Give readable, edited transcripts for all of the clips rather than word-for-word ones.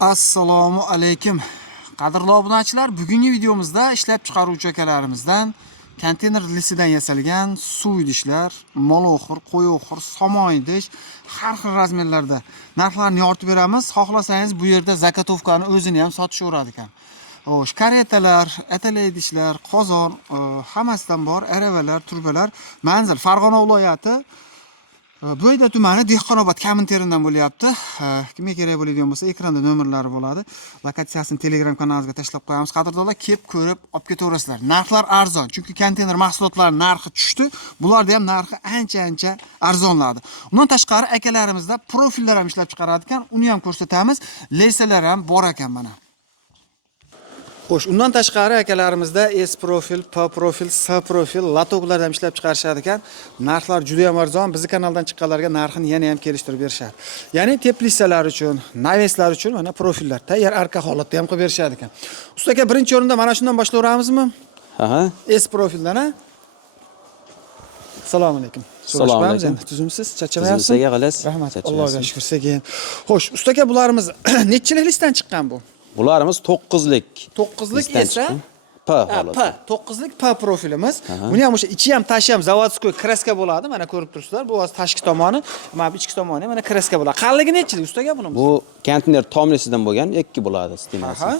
Assalomu alaykum. Qadrli obunachilar, bugungi videomizda ishlab chiqaruvchi akalarimizdan konteyner idisidan yasalgan suv idishlar, moloxir, qo'yoxir, somon idish har xil razmerlarda narxlarini yoritib beramiz. Xohlasangiz bu yerda zakotovkani o'zini ham sotishaveradi ekan. Xo'sh, karetalar, atala idishlar, qozon, hammasidan bor, aravalar, turbalar. Manzil Farg'ona viloyati Bo'yda tumani Dehqonobod kominterindan bo'lyapti. Kimga kerak bo'ladigan bo'lsa, ekranda nomerlari bo'ladi. Lokatsiyasini Telegram kanalimizga tashlab qo'yamiz. Qadrdonlar, kelib ko'rib olib ketaverasizlar. Narxlar arzon, chunki konteyner mahsulotlarining narxi tushdi. Bularda ham narxi ancha arzonladi. Undan tashqari akalarimizda profillar ham ishlab chiqaradi ekan, uni ham ko'rsatamiz. Leysalar ham bor ekan mana. Xo'sh, undan tashqari akalarimizda S profil, P profil, S profil, latoklar ham ishlab chiqarishadi ekan. Narxlar juda ham arzon. Bizning kanaldan chiqqanlarga narxini yana ham kelishtirib berishadi. Ya'ni teplisalar uchun, naveslar uchun mana profillar tayyor arka holatda ham qilib berishadi ekan. Usta aka, birinchi o'rinda mana shundan boshlayveramizmi? Aha. S profildan a? Assalomu alaykum. Assalomu alaykum. Tuzumsiz, charchamayapsiz? Tuzumsiz qalas. Rahmat. Allohga shukr sekin. Xo'sh, usta aka, bularimiz nechilik listdan chiqqan bu? Bularimiz 9lik. 9lik esa P holat. P 9lik P profilimiz. Buni ham o'sha ichi ham tashi ham zavodskoy kraska bo'ladi. Mana ko'rib turibsizlar. Bu hozir tashqi tomoni, mana bu ichki tomoni mana kraska bo'ladi. Qanligi nechilik ustaga buni? Bu konteyner tomlisidan bo'lgan 2 bo'ladi stimasi. Aha.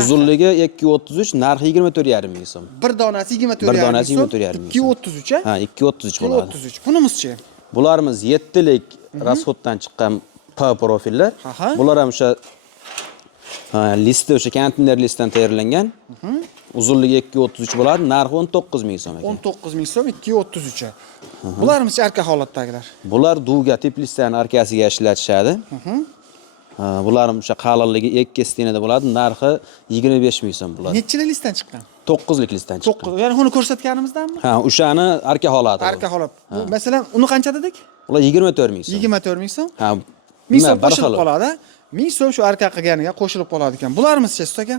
Uzunligi 2.33, narxi 24,5 ming so'm. Bir donasi 24,5 Bir donasi 24,5 ming. 2.33 a? Ha, 2.33 bo'ladi. 2.33. Bunimizchi? Bularimiz 7lik rasxoddan chiqqan P profillar. Aha. Bular ham o'sha listi o'sha konteyner listdan tayyorlangan. Uzunligi 2.33 bo'ladi, narxi 19 ming so'm ekan. 19 ming so'm 2.33 a. Bularimiz arka holatdagilar. Bular duvga teplisdan arkasiga ishlatishadi. Bular o'sha qalinligi 2 stenada bo'ladi, narxi 25 ming so'm bo'ladi. Nechilik listdan chiqqan? 9lik listdan chiqqan. 9. Ya'ni uni ko'rsatganimizdanmi? Ha, o'shani arka holati. Arka holat. Bu masalan, uni qancha dedik? Ular 24 ming so'm. 24 ming so'm. Ha, 1000 so'm qo'shilib qoladi. 1000 so'm shu arka qilganiga qo'shilib qoladi ekan. Bularimiz-chi ustoga?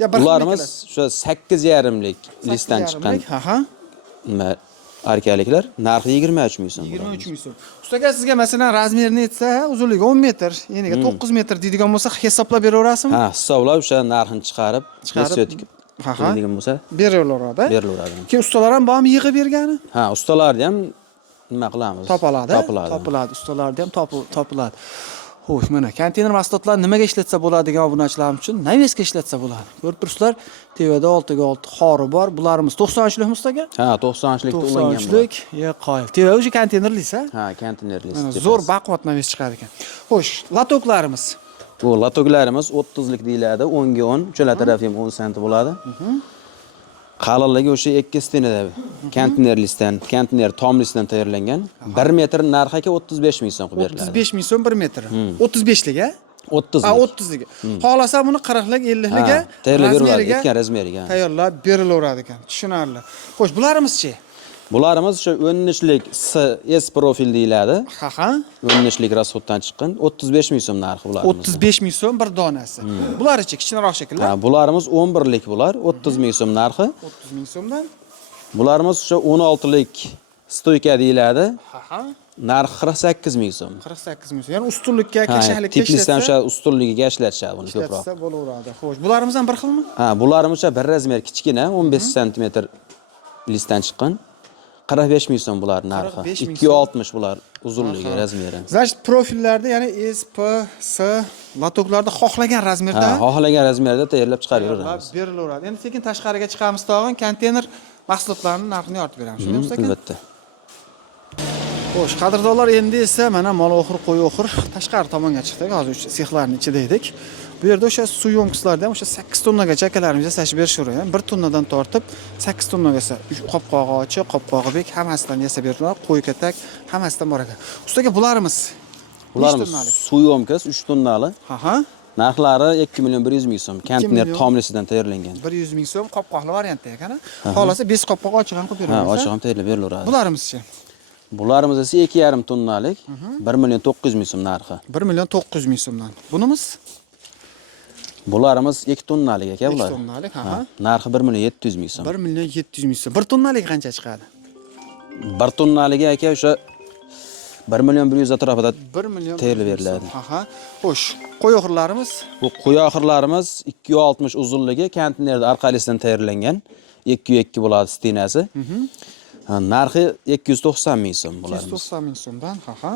Ya bir Bularimiz o'sha 8,5lik listdan chiqqan. Aha. Nima arkaliklar, narxi 23 ming so'm. 23 ming so'm. Ustoga sizga masalan razmerini aytsa, uzunligi 10 metr, eniga 9 metr deydigan bo'lsa, hisoblab beraverasizmi? Ha, hisoblab o'sha narxini chiqarib, degan bo'lsa, beraveradi. Berilaveradi. Keyin ustalar ham bormi yig'ib bergani? Ha, ustalarni ham nima qilamiz? Topiladi. Ustalarni ham topiladi. Xo'sh, mana konteyner mahsulotlarni nimaga ishlatsa bo'ladigan obunachilarim uchun navesga ishlatsa bo'ladi. Ko'rib turibsizlar, tevada 6 ga 6 xori bor. Bularimiz 90'likmi ustoga? Ha, 90'likda ulangan. 90'lik, qoyil. Teva o'sha konteynerlisi. Ha, konteynerli. Zo'r baquvvat naves chiqar ekan. Xo'sh, latoklarimiz. Bu latoklarimiz 30'lik deyiladi, 10 ga 10, uchala tarafi ham 10 sm bo'ladi. Qalinligi o'sha 2 stenada konteynerlisdan, konteyner tomlisidan tayyorlangan. 1 metr narxiga 35 ming so'm qilib beriladi. 35 ming so'm 1 metr. 35lik a? 30lik. Ha, 30lik. Xohlasa buni 40lik, 50liga tayyorlab razmeriga tayyorlab berilaveradi ekan. Tushunarli. Xo'sh, bularimiz-chi? Bularimiz o'sha 10'lik S profil deyiladi. Ha. 10'lik rasxoddan chiqqan 35 ming so'm narxi bularimiz. 35 ming so'm bir donasi. Bular-chi kichikroq shakllar? Ha, bularimiz 11lik bular, 30 ming so'm narxi. 30 ming so'mdan. Bularimiz o'sha 16lik stoyka deyiladi. Ha. Narxi 48 ming so'm. 48 ming so'm. Ya'ni ustunlikka, kashahlikka ishlatsa, o'sha ustunligiga ishlatishadi buni ko'proq. Ishlatsa bo'laveradi. Xo'sh, bularimiz ham bir xilmi? Ha, bularimiz o'sha bir razmer kichkina, 15 sm listdan chiqqan. 45 ming so'm bular narxi. 260 bular uzunligi, razmeri. Значит, profillarda, ya'ni S, P, S latoklarda xohlagan razmerda, xohlagan razmerda tayyorlab chiqaraveramiz. Berilaveradi. Endi sekin tashqariga chiqamiz tog'in, konteyner mahsulotlarining narxini yoritib beramiz. Shunday ekan? Albatta. Xo'sh, qadrdonlar, endi esa mana moloxir, qo'yoxir tashqari tomonga chiqdik. Hozir o'sha sexlarning ichida edik. Bu yerda o'sha suv yo'nqislarda ham o'sha 8 tonnagacha akalarimiz yasashib berishaveradi. 1 tonnadan tortib 8 tonnagacha qopqog'i, qopqog'i bek hammasidan yasab beriladi. Qo'y katak hammasidan bor ekan. Ustoga bularimiz suv yo'mkis 3 tonnali. Ha. Narxlari 2 million 100 ming so'm. Konteyner tomlisidan tayyorlangan. 100 ming so'm qopqoqli variantda ekan. Xohlasa 5 qopqoq ochiq ham qilib beramiz. Ha, ochiq ham tayyorlab berilaveradi. Bularimiz-chi? Bularimiz esa 2,5 tonnalik, 1 million 900 ming so'm narxi. 1 million 900 ming so'mdan. Bunimiz? Bularimiz 2 tonnalik aka bular. 2 tonnalik, ha. Narxi 1 million 700 ming so'm. 1 million 700 ming so'm. 1 tonnalik qancha chiqadi? 1 tonnaligi aka o'sha 1 million 100 atrofida 1 million tayyorlab beriladi. Aha. Xo'sh, qo'y oxirlarimiz Bu qo'y oxirlarimiz 260 uzunligi konteynerda orqalisidan tayyorlangan. 202 bo'ladi stinasi. Narxi 290 ming so'm bularimiz. 290 ming so'mdan. Aha.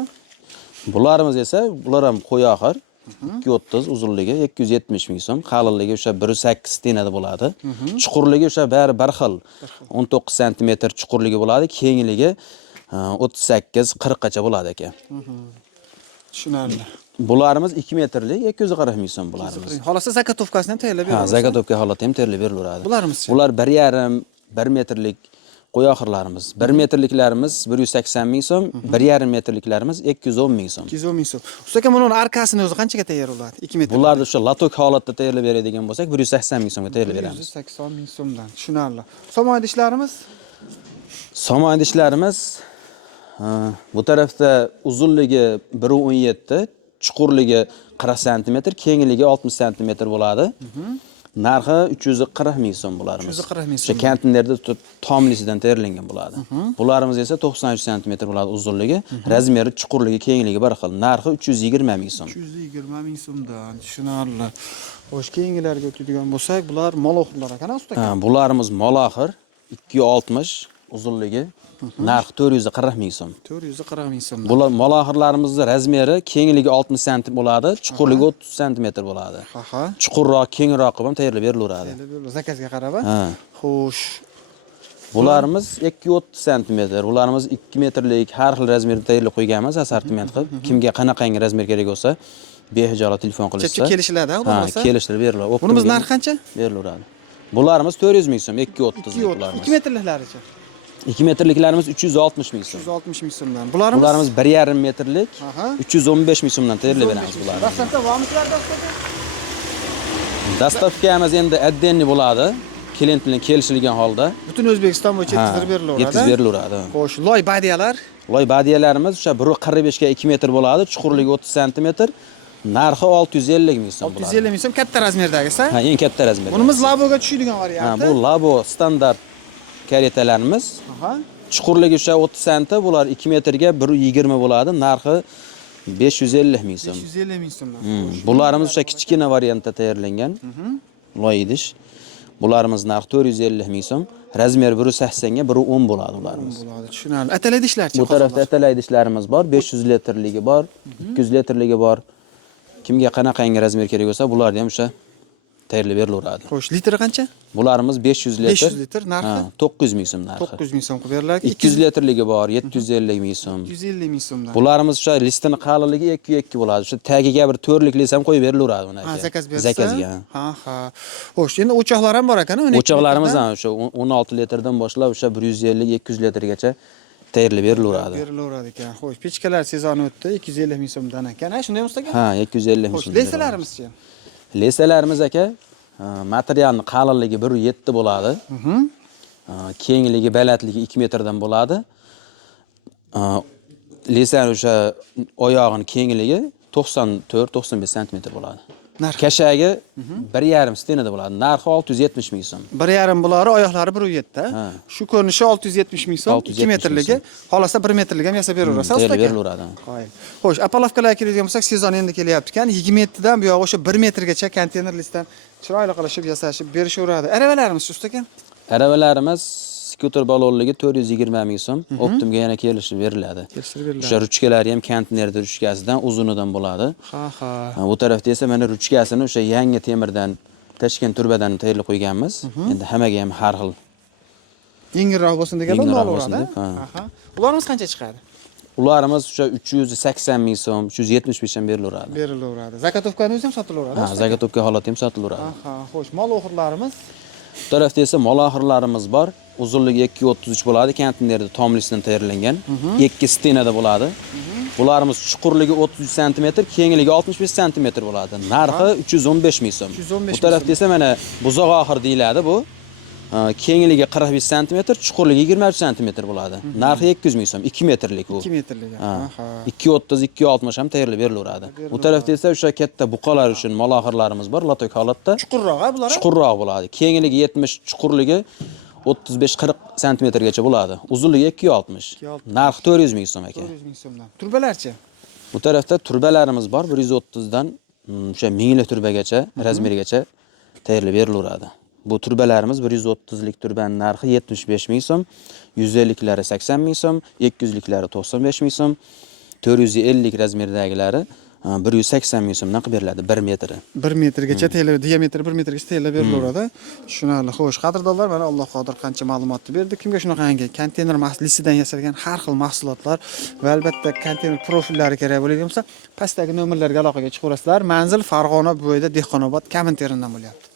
Bularimiz esa bular ham qo'y oxir 230 uzunligi 270 ming so'm, qalinligi o'sha 1.8 stinada bo'ladi. Chuqurligi o'sha bari bir xil. 19 sm chuqurligi bo'ladi, kengligi 38-40 gacha bo'ladi ekan. Tushunarli. Bularimiz 2 metrlik 240 ming so'm bularimiz. Xolasa zakatovkasini ham tayyorlab Ha, beramiz. zakatovka holatda ham tayyorlab beriladi. Bularimiz-chi? Bular 1,5 1 metrlik qo'y oxirlarimiz. 1 metrliklarimiz 180 ming so'm, 1,5 metrliklarimiz 210 ming so'm. 210 ming so'm. Usta aka, buni arkasini o'zi qanchaga tayyorladi? 2 metr. Bularni o'sha latok holatda tayyorlab beradigan bo'lsak, 180 ming so'mga tayyorlab beramiz. 180 ming so'mdan. Tushunarli. Somoy idishlarimiz Somoy idishlarimiz bu tarafda uzunligi 1.17, chuqurligi 40 sm, kengligi 60 sm bo'ladi. Narxi 340 ming so'm bularimiz. 340 ming O'sha so'm. konteynerda tomlisidan tayyorlangan bo'ladi. Bularimiz esa 93 sm bo'ladi uzunligi, razmeri, chuqurligi, kengligi bir xil. Narxi 320 ming so'm. 320 ming so'mdan. Tushunarli. Xo'sh, keyingilarga o'tadigan bo'lsak, bular mol oxirlar ekan, usta aka. Bularimiz mol oxir 260 uzunligi, narxi 440 ming so'm. 440 ming so'm. Bular mol oxirlarimizning razmeri kengligi 60 sm bo'ladi, chuqurligi 30 sm bo'ladi. Aha. Chuqurroq, kengroq qilib ham tayyorlab berilaveradi. Zakazga qarab. Ha. Xo'sh. Bularimiz 230 sm, ularimiz 2 metrlik har xil razmerda tayyorlab qo'yganmiz, assortiment qilib. Kimga qanaqangi razmer kerak bo'lsa, behijolat telefon qilishsa. Chekib kelishiladi, Ha, bo'lmasa. kelishtirib beriladi. Bunimiz narxi qancha? Berilaveradi. Bularimiz 400 ming so'm, 230 bularimiz. 2 metrliklaricha. 2 metrliklarimiz 360 ming so'm. 360 ming so'mdan. Bularimiz Bularimiz 1,5 metrlik Aha. 315 ming so'mdan tayyorlab beramiz bularni. Dastlabda vamislarda Dastavkamiz endi addenni bo'ladi. Klient bilan kelishilgan holda butun O'zbekiston bo'yicha yetkazib berilaveradi. yetkazib berilaveradi. Xo'sh, loy badiyalar Loy badiyalarimiz o'sha 1.45 ga 2 metr bo'ladi, chuqurligi 30 sm, narxi 650 ming so'm bo'ladi. 650 ming so'm katta razmerdagisi. Ha, eng katta razmer. Bunimiz laboga tushadigan Ha, varianti. bu labo standart karetalarimiz. Aha. Chuqurligi o'sha 30 sm, bular 2 metrga 120 bo'ladi, narxi 550 ming so'm. 550 ming so'mdan. Bularimiz o'sha kichkina variantda tayyorlangan. Loy idish. Bularimiz narxi 450 ming so'm. Razmer 1.80 ga 1.10 bo'ladi ularimiz. Bo'ladi, tushunarli. Atalay idishlarchi? Bu tarafda atalay idishlarimiz bor, 500 litrligi bor, 200 litrligi bor. Kimga qanaqangi razmer kerak bo'lsa, bularni ham o'sha tayyorlab berilaveradi. Xo'sh, litri qancha? Bularimiz 500 litr. 500 litr narxi? Ha, 900 ming so'm narxi. 900 ming so'm qilib beriladi. 200 litrligi bor, 750 ming so'm. 150 ming so'mdan. Bularimiz o'sha listini qalinligi 2 bo'ladi. O'sha tagiga bir to'rtlik lis ham qo'yib berilaveradi buni. Ha, zakaz bersa. Zakazga. Ha, ha. Xo'sh, endi o'choqlar ham bor ekan, O'choqlarimiz ham o'sha 16 litrdan boshlab o'sha 150-200 litrgacha tayyorlab berilaveradi. Berilaveradi ekan. Xo'sh, pechkalar sezoni o'tdi, 250 ming so'mdan ekan. Ha, shunday emas ekan? Ha, 250 ming Xo'sh, so'm. lesalarimizchi? Lesalarimiz aka, materialni qalinligi 1.7 bo'ladi. Kengligi, balandligi 2 metrdan bo'ladi. Lesan o'sha oyog'ini kengligi 94-95 sm bo'ladi. Narxi? Kashagi 1,5 stenada bo'ladi. Narxi 670 ming so'm. 1,5 bo'lari, oyoqlari 1.7. Ha. Shu ko'rinishi 670 ming so'm, 2 metrligi. Xolasa 1 metrlik ham yasab beraverasiz, usta aka. Berilaveradi. Qoyil. Xo'sh, apalovkalarga keladigan bo'lsak, sezon endi kelyapti ekan. 27 dan bu yoq o'sha 1 metrgacha konteyner listdan chiroyli qilishib yasashib berishaveradi. Aravalarimiz usta aka? Aravalarimiz skuter balonligi 420 ming so'm, optimga yana kelishib beriladi. Kelishib beriladi. O'sha ruchkalari ham konteynerda ruchkasidan uzunidan bo'ladi. Ha, ha. Bu tarafda esa mana ruchkasini o'sha yangi temirdan tashgan turbadan tayyorlab qo'yganmiz. Endi hammaga ham har xil Yengilroq bo'lsin degan Yengilroq bo'ladi. bo'lsin deb, ha. Aha. Ularimiz qancha chiqadi? Ularimiz o'sha 380 ming so'm, 375 ham berilaveradi. Berilaveradi. Zakatovkani o'zi ham sotilaveradi. Ha, zakatovka holati ham sotilaveradi. Aha, xo'sh, mol oxirlarimiz Bu tarafda esa mol oxirlarimiz bor. Uzunligi 233 bo'ladi, konteynerda tomlisidan tayyorlangan. 2 stenada bo'ladi. Bularimiz chuqurligi 33 sm, kengligi 65 sm bo'ladi. Narxi 315 ming so'm. 315 Bu tarafda esa mana buzoq oxir deyiladi bu. Kengligi 45 sm, chuqurligi 23 sm bo'ladi. Narxi 200 ming so'm, 2 metrlik bu. 2 metrlik. Ha, Aha. 230-260 ham tayyorlab berilaveradi. Bu tarafda esa o'sha katta buqalar uchun mol oxirlarimiz bor, latok holatda. Chuqurroq bular. Chuqurroq bo'ladi. Kengligi 70, chuqurligi 35-40 santimetrgacha bo'ladi. Uzunligi 260. 260. Narxi 400 ming so'm aka. 400 ming so'mdan. Turbalarchi? Bu tarafda turbalarimiz bor, 130 dan o'sha 1000 lik turbagacha, razmerigacha tayyorlab berilaveradi. Bu turbalarimiz 130 lik turbaning narxi 75 ming so'm, 150 liklari 80 ming so'm, 200 liklari 95 ming so'm, 450 lik razmerdagilari 180 ming so'mdan qilib beriladi 1 metri. 1 metrgacha tayyorlab, diametri 1 metrgacha tayyorlab berilaveradi. Tushunarli. Xo'sh, qadrdonlar, mana Alloh qodir qancha ma'lumotni berdi. Kimga shunaqangi konteyner lisidan yasalgan har xil mahsulotlar va albatta konteyner profillari kerak bo'ladigan bo'lsa, pastdagi nomerlarga aloqaga chiqaverasizlar. Manzil Farg'ona bo'yida Dehqonobod Kominterndan bo'lyapti.